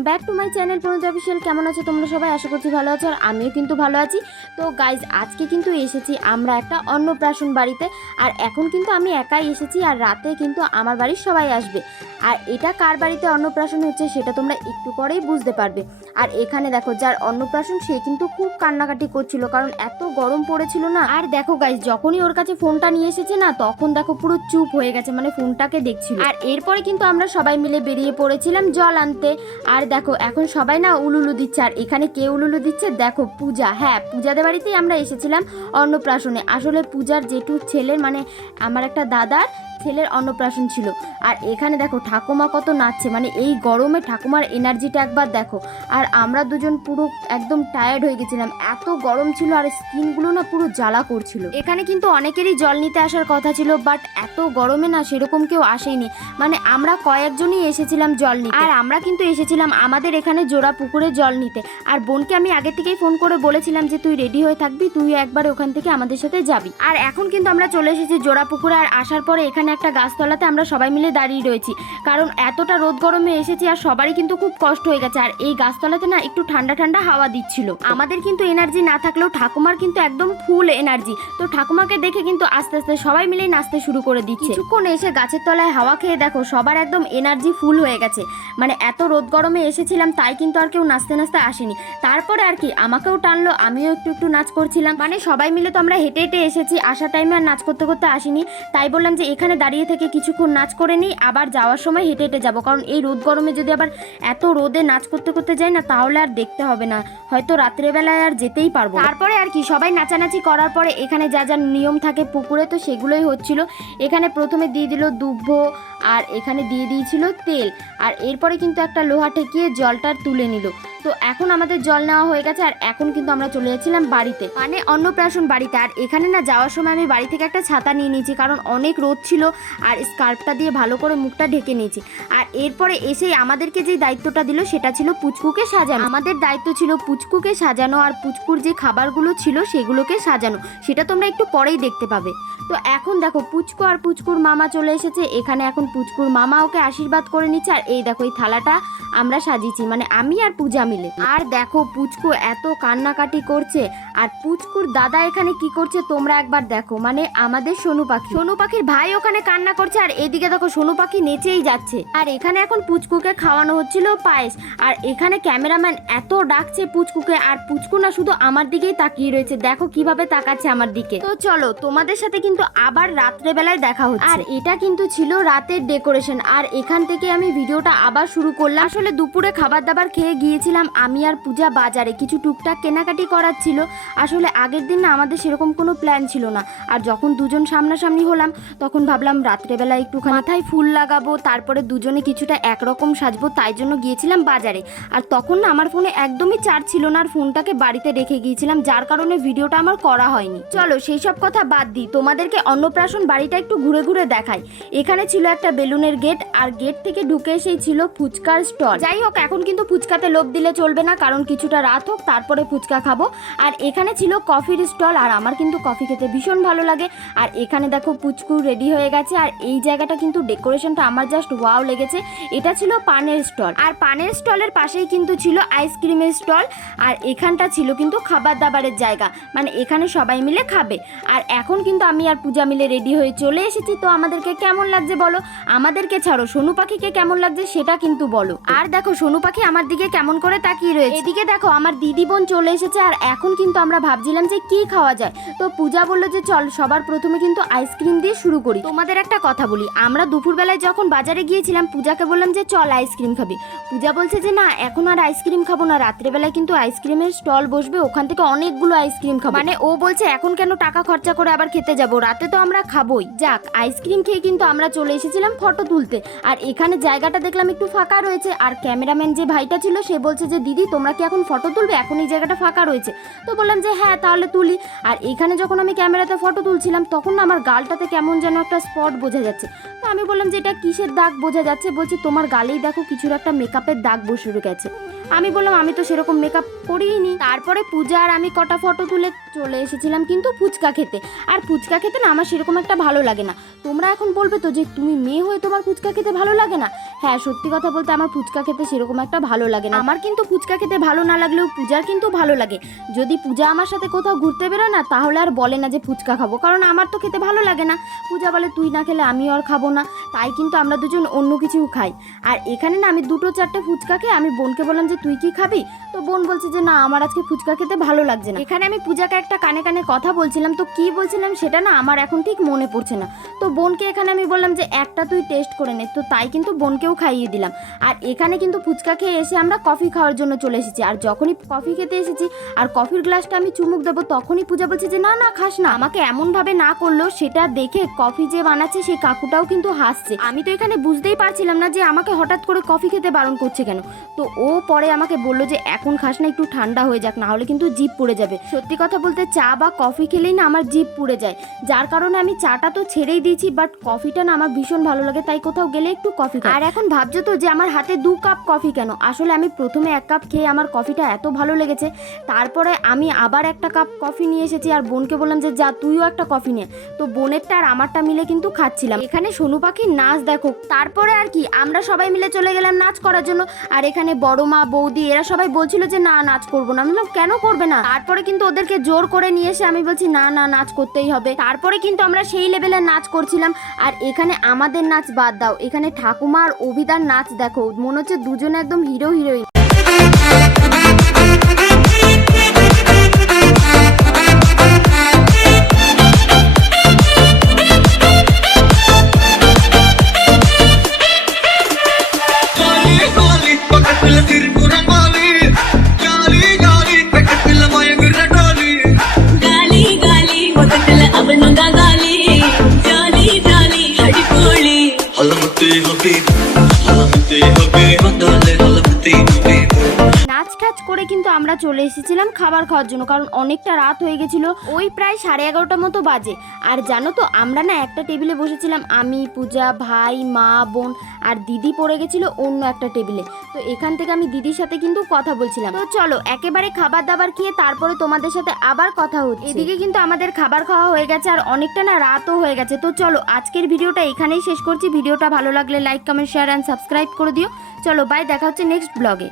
Welcome back to my channel Pranati official. কেমন আছো তোমরা সবাই? আশা করছি ভালো আছো, আর আমিও কিন্তু ভালো আছি। তো গাইজ, আজকে কিন্তু এসেছি আমরা একটা অন্নপ্রাশন বাড়িতে। আর এখন কিন্তু আমি একাই এসেছি, আর রাতে কিন্তু আমার বাড়ির সবাই আসবে। আর এটা কার বাড়িতে অন্নপ্রাশন হচ্ছে সেটা তোমরা একটু পরেই বুঝতে পারবে। আর এখানে দেখো, যার অন্নপ্রাশন সে কিন্তু খুব কান্নাকাটি করছিল, কারণ এত গরম পড়েছিল না। আর দেখো গাইজ, যখনই ওর কাছে ফোনটা নিয়ে এসেছে না, তখন দেখো পুরো চুপ হয়ে গেছে, মানে ফোনটাকে দেখছিল। আর এরপরে কিন্তু আমরা সবাই মিলে বেরিয়ে পড়েছিলাম জল আনতে। আর দেখো, এখন সবাই না উলুলু দিচ্ছে। আর এখানে কে উলুলু দিচ্ছে দেখো, পূজা। হ্যাঁ, পূজাদের বাড়িতেই আমরা এসেছিলাম অন্নপ্রাশনে। আসলে পূজার জেঠুর ছেলের, মানে আমার একটা দাদার ছেলের অন্নপ্রাশন ছিল। আর এখানে দেখো ঠাকুমা কত নাচছে, মানে এই গরমে ঠাকুমার এনার্জিটা একবার দেখো। আর আমরা দুজন পুরো একদম টায়ার্ড হয়ে গেছিলাম, এত গরম ছিল, আর স্কিনগুলো না পুরো জ্বালা করছিল। এখানে কিন্তু অনেকেরই জল নিতে আসার কথা ছিল, বাট এত গরমে না সেরকম কেউ আসেনি। মানে আমরা কয়েকজনই এসেছিলাম জল নিতে। আর আমরা কিন্তু এসেছিলাম আমাদের এখানে জোড়া পুকুরে জল নিতে। আর বোনকে আমি আগে থেকেই ফোন করে বলেছিলাম যে তুই রেডি হয়ে থাকবি, তুই একবার ওখান থেকে আমাদের সাথে যাবি। আর এখন কিন্তু আমরা চলে এসেছি জোড়া পুকুরে। আর আসার পরে এখানে একটা গাছতলাতে আমরা সবাই মিলে দাঁড়িয়ে রয়েছি, কারণ এতটা রোদ গরমে এসেছি আর সবারই কিন্তু খুব কষ্ট হয়ে গেছে। আর এই গাছতলাতে না একটু ঠান্ডা ঠান্ডা হাওয়া দিচ্ছিল। আমাদের কিন্তু এনার্জি না থাকলেও ঠাকুমার কিন্তু একদম ফুল এনার্জি। তো ঠাকুমাকে দেখে কিন্তু আস্তে আস্তে সবাই মিলে নাচতে শুরু করে দিচ্ছে। কিছুক্ষণ এসে গাছের তলায় হাওয়া খেয়ে দেখো সবার একদম এনার্জি ফুল হয়ে গেছে। মানে এত রোদ গরমে এসেছিলাম, তাই কিন্তু আর কেউ নাচতে নাচতে আসেনি। তারপরে আর কি আমাকেও টানলো, আমিও একটু একটু নাচ করছিলাম। মানে সবাই মিলে তো আমরা হেঁটে হেঁটে এসেছি, আসার টাইমে আর নাচ করতে করতে আসিনি। তাই বললাম যে এখানে দাঁড়িয়ে থেকে কিছুক্ষণ নাচ করে নিই, আবার যাওয়ার সময় হেঁটে হেঁটে যাবো। কারণ এই রোদ গরমে যদি আবার এত রোদে নাচ করতে করতে যাই না, তাহলে আর দেখতে হবে না, হয়তো রাত্রেবেলায় আর যেতেই পারবো। তারপরে আর কি সবাই নাচানাচি করার পরে এখানে যা যা নিয়ম থাকে পুকুরে, তো সেগুলোই হচ্ছিল। এখানে প্রথমে দিয়ে দিল দুব্ব, আর এখানে দিয়ে দিয়েছিল তেল। আর এরপরে কিন্তু একটা লোহা ঠেকিয়ে জলটা তুলে নিল। তো এখন আমাদের জল নেওয়া হয়ে গেছে। আর এখন কিন্তু আমরা চলে যাচ্ছিলাম বাড়িতে, মানে অন্নপ্রাশন বাড়িতে। আর এখানে না যাওয়ার সময় আমি বাড়ি থেকে একটা ছাতা নিয়ে নিয়েছি, কারণ অনেক রোদ ছিল। আর স্কার্ফটা দিয়ে ভালো করে মুখটা ঢেকে নিয়েছি। আর এরপরে এসেই আমাদেরকে যে দায়িত্বটা দিল সেটা ছিল পুচকুকে সাজানো। আমাদের দায়িত্ব ছিল পুচকুকে সাজানো, আর পুচকুর যে খাবারগুলো ছিল সেগুলোকে সাজানো। সেটা তোমরা একটু পরেই দেখতে পাবে। তো এখন দেখো পুচকু আর পুচকুর মামা চলে এসেছে। এখানে এখন পুচকুর মামা ওকে আশীর্বাদ করে নিচ্ছে। আর এই দেখো এই থালাটা আমরা সাজিয়েছি, মানে আমি আর পূজা মিলে। আর দেখো পুচকু এত কান্নাকাটি করছে। আর পুচকুর দাদা এখানে কি করছে তোমরা একবার দেখো, মানে আমাদের সোনু পাখির ভাই ওখানে কান্না করছে। আর এদিকে দেখো সোনু পাখি নেচেই যাচ্ছে। আর এখানে এখন পুচকুকে খাওয়ানো হচ্ছিল পায়েস। আর এখানে ক্যামেরাম্যান এত ডাকছে পুচকুকে, আর পুচকু না শুধু আমার দিকেই তাকিয়ে রয়েছে, দেখো কিভাবে তাকাচ্ছে আমার দিকে। তো চলো তোমাদের সাথে কিন্তু আবার রাত্রেবেলায় দেখা হচ্ছে। আর এটা কিন্তু ছিল রাতের ডেকোরেশন। আর এখান থেকে আমি ভিডিওটা আবার শুরু করলাম। আসলে দুপুরে খাবার দাবার খেয়ে গিয়েছিলাম আমি আর পূজা বাজারে, কিছু টুকটাক কেনাকাটি করার ছিল। আসলে আগের দিন না আমাদের সেরকম কোনো প্ল্যান ছিল না। আর যখন দুজন সামনাসামনি হলাম, তখন ভাবলাম রাত্রেবেলা একটুখানি মাথায় ফুল লাগাবো, তারপরে দুজনে কিছুটা একরকম সাজবো, তাই জন্য গিয়েছিলাম বাজারে। আর তখন না আমার ফোনে একদমই চার্জ ছিল না, আর ফোনটাকে বাড়িতে রেখে গিয়েছিলাম, যার কারণে ভিডিওটা আমার করা হয়নি। চলো সেই সব কথা বাদ দিই, তোমাদেরকে অন্নপ্রাশন বাড়িটা একটু ঘুরে ঘুরে দেখাই। এখানে ছিল একটা বেলুনের গেট, আর গেট থেকে ঢুকে এসেই ছিল ফুচকার স্টল। যাই হোক, এখন কিন্তু ফুচকাতে লোভ দিলে চলবে না, কারণ কিছুটা রাত হোক তারপরে ফুচকা খাবো। আর এখানে ছিল কফির স্টল, আর আমার কিন্তু কফি খেতে ভীষণ ভালো লাগে। আর এখানে দেখো পুচকু রেডি হয়ে গেছে। আর এই জায়গাটা কিন্তু ডেকোরেশনটা আমার জাস্ট ওয়াও লেগেছে। এটা ছিল পানের স্টল, আর পানের স্টলের পাশেই কিন্তু ছিল আইসক্রিমের স্টল। আর এখানটা ছিল কিন্তু খাবার দাবারের জায়গা, মানে এখানে সবাই মিলে খাবে। আর এখন কিন্তু আমি আর পূজা মিলে রেডি হয়ে চলে এসেছি। তো আমাদেরকে কেমন লাগছে বলো, আমাদেরকে ছাড়ো সোনু পাখিকে কেমন লাগছে সেটা কিন্তু বলো। আর দেখো সোনু পাখি আমার দিকে কেমন করে তাকিয়ে রয়েছে। এদিকে দেখো আমার দিদি বোন চলে এসেছে। আর এখন কিন্তু আমরা ভাবছিলাম যে কি খাওয়া যায়। তো পূজা বললো যে চল সবার প্রথমে কিন্তু আইসক্রিম দিয়ে শুরু করি। তোমাদের একটা কথা বলি, আমরা দুপুরবেলায় যখন বাজারে গিয়েছিলাম পূজাকে বললাম যে চল আইসক্রিম খাবি। পূজা বলছে যে না, এখন আর আইসক্রিম খাবো না, রাত্রেবেলায় কিন্তু আইসক্রিমের স্টল বসবে, ওখান থেকে অনেকগুলো আইসক্রিম খাবো। মানে ও বলছে এখন কেন টাকা খরচা করে আবার খেতে যাবো, রাতে তো আমরা খাবোই। যাক, আইসক্রিম খেয়ে কিন্তু আমরা চলে এসেছিলাম ফটো তুলতে। আর এখানে জায়গাটা দেখলাম একটু ফাঁকা রয়েছে। আর ক্যামেরাম্যান যে ভাইটা ছিল সে বলছে যে দিদি তোমরা কি এখন ফটো তুলবে, এখন এই জায়গাটা ফাঁকা রয়েছে। তো বললাম যে হ্যাঁ তাহলে তুলি। আর এখানে যখন আমি ক্যামেরাতে ফটো তুলছিলাম, তখন না আমার গালটাতে কেমন যেন একটা স্পট বোঝা যাচ্ছে। তো আমি বললাম যে এটা কিসের দাগ বোঝা যাচ্ছে, বলছে তোমার গালেই দেখো কিছুর একটা মেকআপের দাগ বসে গেছে। আমি বললাম আমি তো সেরকম মেকআপ করিনি। তারপরে পূজা আর আমি কটা ফটো তুলে চলে এসেছিলাম কিন্তু ফুচকা খেতে। আর ফুচকা খেতে না আমার সেরকম একটা ভালো লাগে না। তোমরা এখন বলবে তো যে তুমি মেয়ে হয়ে তোমার ফুচকা খেতে ভালো লাগে না। হ্যাঁ, সত্যি কথা বলতে আমার ফুচকা খেতে সেরকম একটা ভালো লাগে না। আমার কিন্তু ফুচকা খেতে ভালো না লাগলেও পূজার কিন্তু ভালো লাগে। যদি পূজা আমার সাথে কোথাও ঘুরতে বেরোয় না, তাহলে আর বলে না যে ফুচকা খাবো, কারণ আমার তো খেতে ভালো লাগে না। পূজা বলে তুই না খেলে আমিও আর খাবো না, তাই কিন্তু আমরা দুজন অন্য কিছু খাই। আর এখানে না আমি 2-4টে ফুচকা খেয়ে আমি বোনকে বললাম যে তুই কি খাবি, তো বোন বলছে যে না আমার আজকে ফুচকা খেতে ভালো লাগছে না। এখানে আমি পূজাকে একটা কানে কানে কথা বলছিলাম, তো কি বলছিলাম সেটা না আমার এখন ঠিক মনে পড়ছে না। তো বোনকে এখানে আমি বললাম যে একটা তুই টেস্ট করে নে, তো তাই কিন্তু বোনকেও খাইয়ে দিলাম। আর এখানে কিন্তু ফুচকা খেয়ে এসে আমরা কফি খাওয়ার জন্য চলে এসেছি। আর যখনই কফি খেতে এসেছি আর কফির গ্লাসটা আমি চুমুক দেবো, তখনই পূজা বলছে যে না না খাস না। আমাকে এমনভাবে না করলো, সেটা দেখে কফি যে বানাচ্ছে সেই কাকুটাও কিন্তু হাসছে। আমি তো এখানে বুঝতেই পারছিলাম না যে আমাকে হঠাৎ করে কফি খেতে বারণ করছে কেন। তো ও পরে আমাকে বললো যে এখন খাস না, একটু ঠান্ডা হয়ে যাক, না হলে কিন্তু জিভ পুড়ে যাবে। সত্যি কথা বলতে চা বা কফি খেলেই না আমার জিভ পুড়ে যায়, যার কারণে আমি চাটা তো ছেড়েই দিয়েছি, বাট কফিটা না আমার ভীষণ ভালো লাগে, তাই কোথাও গেলে একটু কফি খাই। আর এখন ভাবছো তো যে আমার হাতে 2 কাপ কফি কেন, আসলে আমি প্রথমে 1 কাপ খেয়ে আমার কফিটা এত ভালো লেগেছে, তারপরে আমি আবার একটা কাপ কফি নিয়ে এসেছি আর বোনকে বললাম যে যা তুইও একটা কফি নে। তো বোনেরটা আর আমারটা মিলে কিন্তু খাচ্ছিলাম। এখানে সোনু পাখির নাচ দেখো। তারপরে আর কি আমরা সবাই মিলে চলে গেলাম নাচ করার জন্য। আর এখানে বড় মা বৌদি এরা সবাই বলছিল যে না নাচ করবো না। আমি বললাম কেন করবে না, তারপরে কিন্তু ওদেরকে জোর করে নিয়ে এসে আমি বলছি না না নাচ করতেই হবে। তারপরে কিন্তু আমরা সেই লেভেলের নাচ করছিলাম। আর এখানে আমাদের নাচ বাদ দাও, এখানে ঠাকুমা আর অভিদার নাচ দেখো, মনে হচ্ছে দুজনে একদম হিরো হিরোইন। নাচ টাচ করে কিন্তু আমরা চলে এসেছিলাম খাবার খাওয়ার জন্য, কারণ অনেকটা রাত হয়ে গেছিল, ওই প্রায় 11:30 মতো বাজে। আর জানো তো আমরা না একটা টেবিলে বসেছিলাম, আমি পূজা ভাই মা বোন আর দিদি পড়ে গেছিল অন্য একটা টেবিলে। তো এখান থেকে আমি দিদির সাথে কিন্তু কথা বলছিলাম। তো চলো একেবারে খাবার দাবার খেয়ে তারপরে তোমাদের সাথে আবার কথা হচ্ছে। এদিকে কিন্তু আমাদের খাবার খাওয়া হয়ে গেছে আর অনেকটা না রাতও হয়ে গেছে। তো চলো আজকের ভিডিওটা এখানেই শেষ করছি। ভিডিওটা ভালো লাগলে like comment share and subscribe করে দিও। চলো বাই, দেখা হচ্ছে নেক্সট ব্লগে।